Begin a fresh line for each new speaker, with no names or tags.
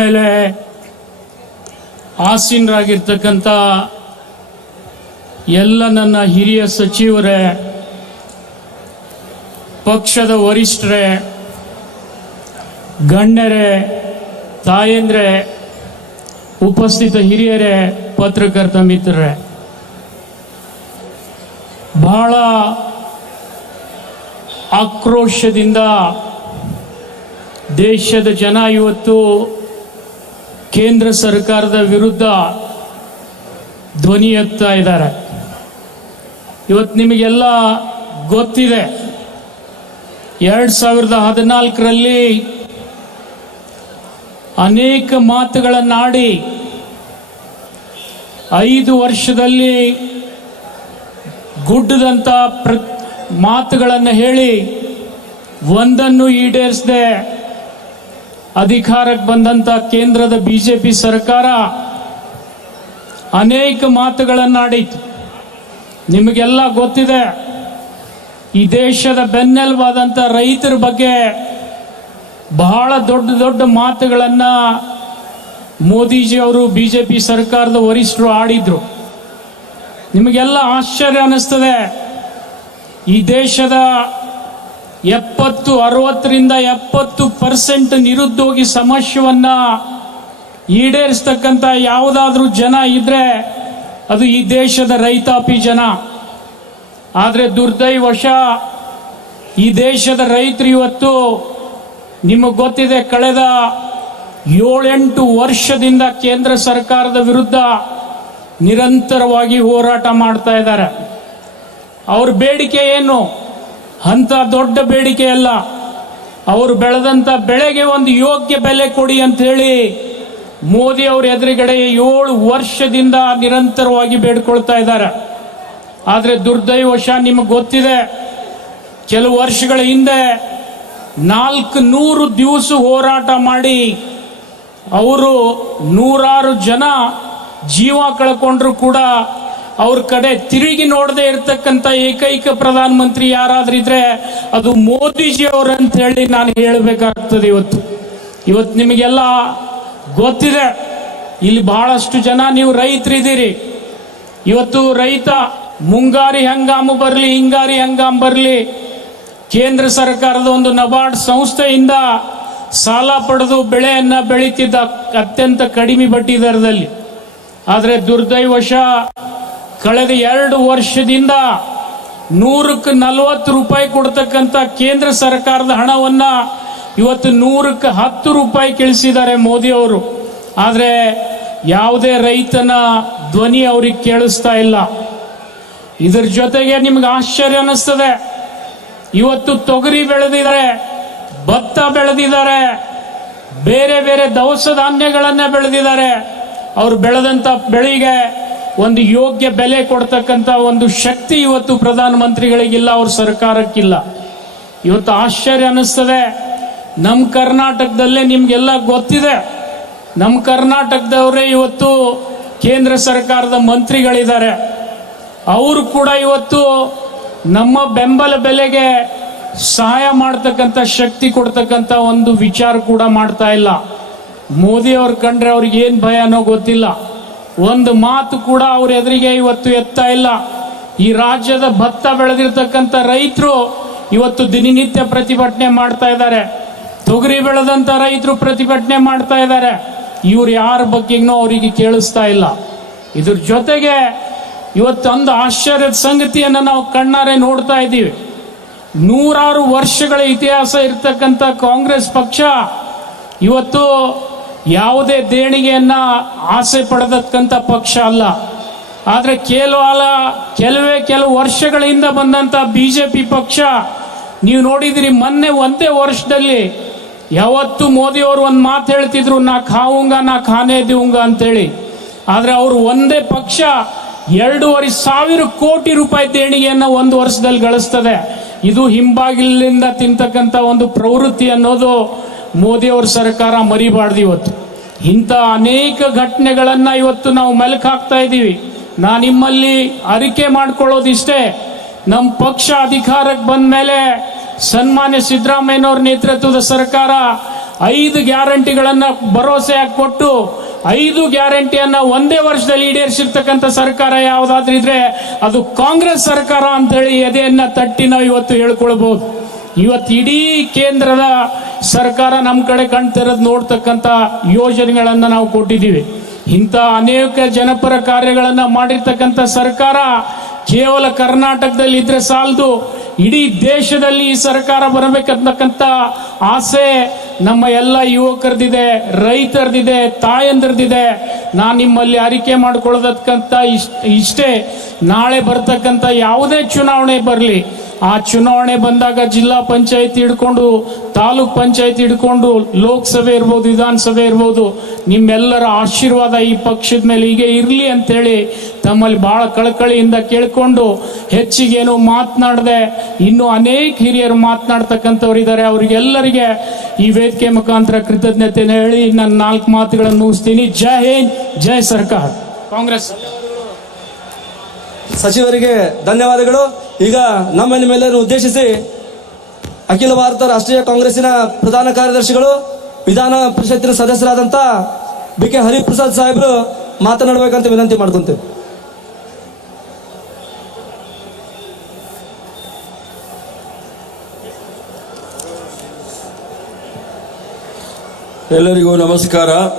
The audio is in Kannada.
ಮೇಲೆ ಆಸೀನರಾಗಿರ್ತಕ್ಕಂಥ ಎಲ್ಲ ನನ್ನ ಹಿರಿಯ ಸಚಿವರೇ ಪಕ್ಷದ ವರಿಷ್ಠರೇ ಗಣ್ಯರೇ ತಾಯಂದ್ರೆ ಉಪಸ್ಥಿತ ಹಿರಿಯರೇ ಪತ್ರಕರ್ತ ಮಿತ್ರರೇ ಬಹಳ ಆಕ್ರೋಶದಿಂದ ದೇಶದ ಜನ ಇವತ್ತು ಕೇಂದ್ರ ಸರ್ಕಾರದ ವಿರುದ್ಧ ಧ್ವನಿ ಎತ್ತಾ ಇದ್ದಾರೆ ಇವತ್ತು ನಿಮಗೆಲ್ಲ ಗೊತ್ತಿದೆ ಎರಡು ಸಾವಿರದ ಹದಿನಾಲ್ಕರಲ್ಲಿ ಅನೇಕ ಮಾತುಗಳನ್ನಾಡಿ ಐದು ವರ್ಷದಲ್ಲಿ ಗುಡ್ಡದಂಥ ಪ್ರ ಮಾತುಗಳನ್ನು ಹೇಳಿ ಒಂದನ್ನು ಈಡೇರಿಸದೆ ಅಧಿಕಾರಕ್ಕೆ ಬಂದಂತ ಕೇಂದ್ರದ ಬಿಜೆಪಿ ಸರ್ಕಾರ ಅನೇಕ ಮಾತುಗಳನ್ನು ಆಡಿತು ನಿಮಗೆಲ್ಲ ಗೊತ್ತಿದೆ ಈ ದೇಶದ ಬೆನ್ನೆಲುಬಾದಂಥ ರೈತರ ಬಗ್ಗೆ ಬಹಳ ದೊಡ್ಡ ದೊಡ್ಡ ಮಾತುಗಳನ್ನು ಮೋದಿಜಿ ಅವರು ಬಿ ಜೆ ಪಿ ಸರ್ಕಾರದ ವರಿಷ್ಠರು ಆಡಿದ್ರು ನಿಮಗೆಲ್ಲ ಆಶ್ಚರ್ಯ ಅನ್ನಿಸ್ತದೆ ಈ ದೇಶದ ಎಪ್ಪತ್ತು ಅರವತ್ತರಿಂದ ಎಪ್ಪತ್ತು ಪರ್ಸೆಂಟ್ ನಿರುದ್ಯೋಗಿ ಸಮಸ್ಯೆಯನ್ನು ಈಡೇರಿಸ್ತಕ್ಕಂಥ ಯಾವುದಾದ್ರೂ ಜನ ಇದ್ರೆ ಅದು ಈ ದೇಶದ ರೈತಾಪಿ ಜನ ಆದರೆ ದುರ್ದೈವಶ ಈ ದೇಶದ ರೈತರು ಇವತ್ತು ನಿಮಗೆ ಗೊತ್ತಿದೆ ಕಳೆದ ಏಳೆಂಟು ವರ್ಷದಿಂದ ಕೇಂದ್ರ ಸರ್ಕಾರದ ವಿರುದ್ಧ ನಿರಂತರವಾಗಿ ಹೋರಾಟ ಮಾಡ್ತಾ ಇದ್ದಾರೆ ಅವ್ರ ಬೇಡಿಕೆ ಏನು ಅಂಥ ದೊಡ್ಡ ಬೇಡಿಕೆ ಅಲ್ಲ ಅವರು ಬೆಳೆದಂಥ ಬೆಳೆಗೆ ಒಂದು ಯೋಗ್ಯ ಬೆಲೆ ಕೊಡಿ ಅಂತ ಹೇಳಿ ಮೋದಿ ಅವರ ಎದುರುಗಡೆ ಏಳು ವರ್ಷದಿಂದ ನಿರಂತರವಾಗಿ ಬೇಡ್ಕೊಳ್ತಾ ಇದ್ದಾರೆ ಆದರೆ ದುರ್ದೈವಶ ನಿಮಗೆ ಗೊತ್ತಿದೆ ಕೆಲವು ವರ್ಷಗಳ ಹಿಂದೆ ನಾಲ್ಕು ನೂರು ದಿವಸ ಹೋರಾಟ ಮಾಡಿ ಅವರು ನೂರಾರು ಜನ ಜೀವ ಕಳ್ಕೊಂಡ್ರು ಕೂಡ ಅವ್ರ ಕಡೆ ತಿರುಗಿ ನೋಡದೆ ಇರತಕ್ಕಂಥ ಏಕೈಕ ಪ್ರಧಾನಮಂತ್ರಿ ಮಂತ್ರಿ ಯಾರಾದ್ರಿದ್ರೆ ಅದು ಮೋದಿಜಿ ಅಂತ ಹೇಳಿ ನಾನು ಹೇಳಬೇಕಾಗ್ತದೆ ಇವತ್ತು ಇವತ್ತು ನಿಮಗೆಲ್ಲ ಗೊತ್ತಿದೆ ಇಲ್ಲಿ ಬಹಳಷ್ಟು ಜನ ನೀವು ರೈತರಿದ್ದೀರಿ ಇವತ್ತು ರೈತ ಮುಂಗಾರಿ ಹಂಗಾಮು ಬರಲಿ ಹಿಂಗಾರಿ ಹಂಗಾಮು ಬರಲಿ ಕೇಂದ್ರ ಸರ್ಕಾರದ ಒಂದು ನಬಾರ್ಡ್ ಸಂಸ್ಥೆಯಿಂದ ಸಾಲ ಪಡೆದು ಬೆಳೆಯನ್ನು ಬೆಳೀತಿದ್ದ ಅತ್ಯಂತ ಕಡಿಮೆ ಬಡ್ಡಿ ದರದಲ್ಲಿ ಆದರೆ ದುರ್ದೈವಶ ಕಳೆದ ಎರಡು ವರ್ಷದಿಂದ ನೂರಕ್ಕೆ ನಲವತ್ತು ರೂಪಾಯಿ ಕೊಡ್ತಕ್ಕಂಥ ಕೇಂದ್ರ ಸರ್ಕಾರದ ಹಣವನ್ನು ಇವತ್ತು ನೂರಕ್ಕೆ ಹತ್ತು ರೂಪಾಯಿ ಮೋದಿ ಅವರು ಆದರೆ ಯಾವುದೇ ರೈತನ ಧ್ವನಿ ಅವ್ರಿಗೆ ಕೇಳಿಸ್ತಾ ಇಲ್ಲ ಇದ್ರ ಜೊತೆಗೆ ನಿಮ್ಗೆ ಆಶ್ಚರ್ಯ ಅನ್ನಿಸ್ತದೆ ಇವತ್ತು ತೊಗರಿ ಬೆಳೆದಿದ್ದಾರೆ ಭತ್ತ ಬೆಳೆದಿದ್ದಾರೆ ಬೇರೆ ಬೇರೆ ದವಸ ಧಾನ್ಯಗಳನ್ನ ಬೆಳೆದಿದ್ದಾರೆ ಅವರು ಬೆಳೆದಂಥ ಬೆಳಿಗೆ ಒಂದು ಯೋಗ್ಯ ಬೆಲೆ ಕೊಡ್ತಕ್ಕಂಥ ಒಂದು ಶಕ್ತಿ ಇವತ್ತು ಪ್ರಧಾನಮಂತ್ರಿಗಳಿಗಿಲ್ಲ ಅವ್ರ ಸರ್ಕಾರಕ್ಕಿಲ್ಲ ಇವತ್ತು ಆಶ್ಚರ್ಯ ಅನ್ನಿಸ್ತದೆ ನಮ್ಮ ಕರ್ನಾಟಕದಲ್ಲೇ ನಿಮಗೆಲ್ಲ ಗೊತ್ತಿದೆ ನಮ್ಮ ಕರ್ನಾಟಕದವರೇ ಇವತ್ತು ಕೇಂದ್ರ ಸರ್ಕಾರದ ಮಂತ್ರಿಗಳಿದ್ದಾರೆ ಅವರು ಕೂಡ ಇವತ್ತು ನಮ್ಮ ಬೆಂಬಲ ಬೆಲೆಗೆ ಸಹಾಯ ಮಾಡ್ತಕ್ಕಂಥ ಶಕ್ತಿ ಕೊಡ್ತಕ್ಕಂಥ ಒಂದು ವಿಚಾರ ಕೂಡ ಮಾಡ್ತಾ ಇಲ್ಲ ಮೋದಿ ಅವ್ರು ಕಂಡ್ರೆ ಅವ್ರಿಗೆ ಏನು ಭಯನೋ ಗೊತ್ತಿಲ್ಲ ಒಂದು ಮಾತು ಕೂಡ ಅವ್ರ ಎದುರಿಗೆ ಇವತ್ತು ಎತ್ತಾ ಇಲ್ಲ ಈ ರಾಜ್ಯದ ಭತ್ತ ಬೆಳೆದಿರ್ತಕ್ಕಂಥ ರೈತರು ಇವತ್ತು ದಿನನಿತ್ಯ ಪ್ರತಿಭಟನೆ ಮಾಡ್ತಾ ಇದ್ದಾರೆ ತೊಗರಿ ಬೆಳೆದಂಥ ರೈತರು ಪ್ರತಿಭಟನೆ ಮಾಡ್ತಾ ಇದ್ದಾರೆ ಇವ್ರು ಯಾರ ಬಗ್ಗೆನೂ ಅವರಿಗೆ ಕೇಳಿಸ್ತಾ ಇಲ್ಲ ಇದ್ರ ಜೊತೆಗೆ ಇವತ್ತು ಒಂದು ಆಶ್ಚರ್ಯದ ಸಂಗತಿಯನ್ನು ನಾವು ಕಣ್ಣಾರೆ ನೋಡ್ತಾ ಇದ್ದೀವಿ ನೂರಾರು ವರ್ಷಗಳ ಇತಿಹಾಸ ಇರ್ತಕ್ಕಂಥ ಕಾಂಗ್ರೆಸ್ ಪಕ್ಷ ಇವತ್ತು ಯಾವುದೇ ದೇಣಿಗೆಯನ್ನು ಆಸೆ ಪಡೆದಕ್ಕಂಥ ಪಕ್ಷ ಅಲ್ಲ ಆದರೆ ಕೇವಲ ಕೆಲವೇ ಕೆಲವು ವರ್ಷಗಳಿಂದ ಬಂದಂಥ ಬಿ ಜೆ ಪಿ ಪಕ್ಷ ನೀವು ನೋಡಿದಿರಿ ಮೊನ್ನೆ ಒಂದೇ ವರ್ಷದಲ್ಲಿ ಯಾವತ್ತು ಮೋದಿ ಅವರು ಒಂದು ಮಾತು ಹೇಳ್ತಿದ್ರು ನಾ ಖಾವುಂಗ ನಾ ಖಾನೇ ದಿವಂಗ ಅಂತೇಳಿ ಆದರೆ ಅವರು ಒಂದೇ ಪಕ್ಷ ಎರಡೂವರೆ ಸಾವಿರ ಕೋಟಿ ರೂಪಾಯಿ ದೇಣಿಗೆಯನ್ನು ಒಂದು ವರ್ಷದಲ್ಲಿ ಗಳಿಸ್ತದೆ ಇದು ಹಿಂಬಾಗಿಲಿಂದ ತಿಂತಕ್ಕಂಥ ಒಂದು ಪ್ರವೃತ್ತಿ ಅನ್ನೋದು ಮೋದಿಯವ್ರ ಸರ್ಕಾರ ಮರಿಬಾರ್ದು ಇವತ್ತು ಇಂಥ ಅನೇಕ ಘಟನೆಗಳನ್ನು ಇವತ್ತು ನಾವು ಮೆಲುಕು ಹಾಕ್ತಾ ಇದ್ದೀವಿ ನಾ ನಿಮ್ಮಲ್ಲಿ ಅರಿಕೆ ಮಾಡ್ಕೊಳ್ಳೋದಿಷ್ಟೇ ನಮ್ಮ ಪಕ್ಷ ಅಧಿಕಾರಕ್ಕೆ ಬಂದ ಮೇಲೆ ಸನ್ಮಾನ್ಯ ಸಿದ್ದರಾಮಯ್ಯನವ್ರ ನೇತೃತ್ವದ ಸರ್ಕಾರ ಐದು ಗ್ಯಾರಂಟಿಗಳನ್ನು ಭರವಸೆಯಾಗಿ ಕೊಟ್ಟು ಐದು ಗ್ಯಾರಂಟಿಯನ್ನು ಒಂದೇ ವರ್ಷದಲ್ಲಿ ಈಡೇರಿಸಿರ್ತಕ್ಕಂಥ ಸರ್ಕಾರ ಯಾವುದಾದ್ರಿದ್ರೆ ಅದು ಕಾಂಗ್ರೆಸ್ ಸರ್ಕಾರ ಅಂತೇಳಿ ಎದೆಯನ್ನು ತಟ್ಟಿ ನಾವು ಇವತ್ತು ಹೇಳ್ಕೊಳ್ಬಹುದು ಇವತ್ತು ಇಡೀ ಕೇಂದ್ರದ ಸರ್ಕಾರ ನಮ್ಮ ಕಡೆ ಕಾಣ್ತಿರೋದು ನೋಡ್ತಕ್ಕಂಥ ಯೋಜನೆಗಳನ್ನು ನಾವು ಕೊಟ್ಟಿದ್ದೀವಿ ಇಂಥ ಅನೇಕ ಜನಪರ ಕಾರ್ಯಗಳನ್ನು ಮಾಡಿರ್ತಕ್ಕಂಥ ಸರ್ಕಾರ ಕೇವಲ ಕರ್ನಾಟಕದಲ್ಲಿ ಇದ್ರೆ ಸಾಲದು ಇಡೀ ದೇಶದಲ್ಲಿ ಈ ಸರ್ಕಾರ ಬರಬೇಕಂತಕ್ಕಂಥ ಆಸೆ ನಮ್ಮ ಎಲ್ಲ ಯುವಕರದಿದೆ ರೈತರದಿದೆ ತಾಯಂದ್ರದಿದೆ ನಾನು ನಿಮ್ಮಲ್ಲಿ ಅರಿಕೆ ಮಾಡ್ಕೊಳ್ಳೋದಕ್ಕಂಥ ಇಷ್ಟೇ ನಾಳೆ ಬರ್ತಕ್ಕಂಥ ಯಾವುದೇ ಚುನಾವಣೆ ಬರಲಿ ಆ ಚುನಾವಣೆ ಬಂದಾಗ ಜಿಲ್ಲಾ ಪಂಚಾಯತಿ ಹಿಡ್ಕೊಂಡು ತಾಲೂಕ್ ಪಂಚಾಯತಿ ಹಿಡ್ಕೊಂಡು ಲೋಕಸಭೆ ಇರ್ಬೋದು ವಿಧಾನಸಭೆ ಇರ್ಬೋದು ನಿಮ್ಮೆಲ್ಲರ ಆಶೀರ್ವಾದ ಈ ಪಕ್ಷದ ಮೇಲೆ ಹೀಗೆ ಇರಲಿ ಅಂತೇಳಿ ತಮ್ಮಲ್ಲಿ ಭಾಳ ಕಳಕಳಿಯಿಂದ ಕೇಳಿಕೊಂಡು ಹೆಚ್ಚಿಗೇನು ಮಾತನಾಡದೆ ಇನ್ನೂ ಅನೇಕ ಹಿರಿಯರು ಮಾತನಾಡ್ತಕ್ಕಂಥವ್ರು ಇದ್ದಾರೆ ಅವರಿಗೆಲ್ಲರಿಗೆ ಈ ವೇದಿಕೆ ಮುಖಾಂತರ ಕೃತಜ್ಞತೆಯನ್ನು ಹೇಳಿ ನನ್ನ ನಾಲ್ಕು ಮಾತುಗಳನ್ನು ಮುಗಿಸ್ತೀನಿ ಜೈ ಹಿಂದ್ ಜೈ ಸರ್ಕಾರ
ಕಾಂಗ್ರೆಸ್ ಸಚಿವರಿಗೆ ಧನ್ಯವಾದಗಳು ಈಗ ನಮ್ಮ ಮೇಲನ್ನು ಉದ್ದೇಶಿಸಿ ಅಖಿಲ ಭಾರತ ರಾಷ್ಟ್ರೀಯ ಕಾಂಗ್ರೆಸ್ಸಿನ ಪ್ರಧಾನ ಕಾರ್ಯದರ್ಶಿಗಳು ವಿಧಾನ ಪರಿಷತ್ತಿನ ಸದಸ್ಯರಾದಂಥ ಬಿ ಕೆ ಹರಿಪ್ರಸಾದ್ ಸಾಹೇಬರು ಮಾತನಾಡಬೇಕಂತ ವಿನಂತಿ ಮಾಡ್ಕೊಂತೀವಿ
ಎಲ್ಲರಿಗೂ ನಮಸ್ಕಾರ